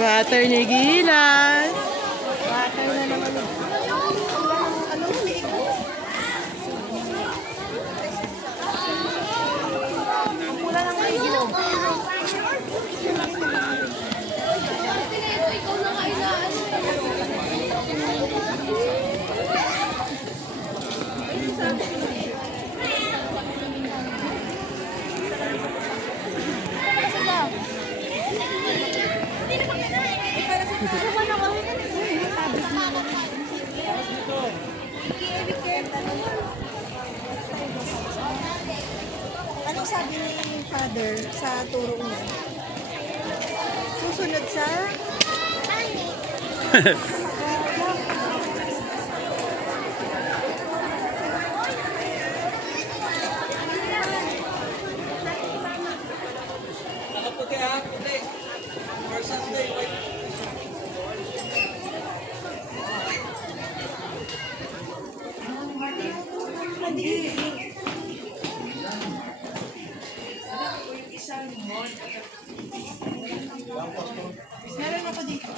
Water ni Gilas. Water na naman. Ano umiik mo? Ang pula ng ilog. Anong sabi ni Father sa turo niya? Susunod sa... Nakaputi ha, puti. For Sunday, wait. Meron ako dito.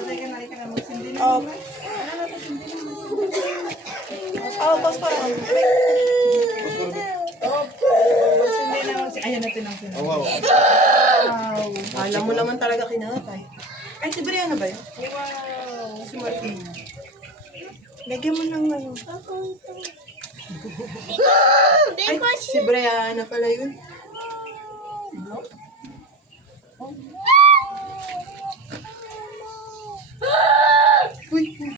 Teka na, magsindi na. Boss pa. Magsindi na. Ayan natin ang sindi. Wow. Alam mo naman talaga kinakay. Ay, si Brianna ba yun? Wow. Si Martin. Lagyan mo ng ano. Ay, si Brianna pala yun.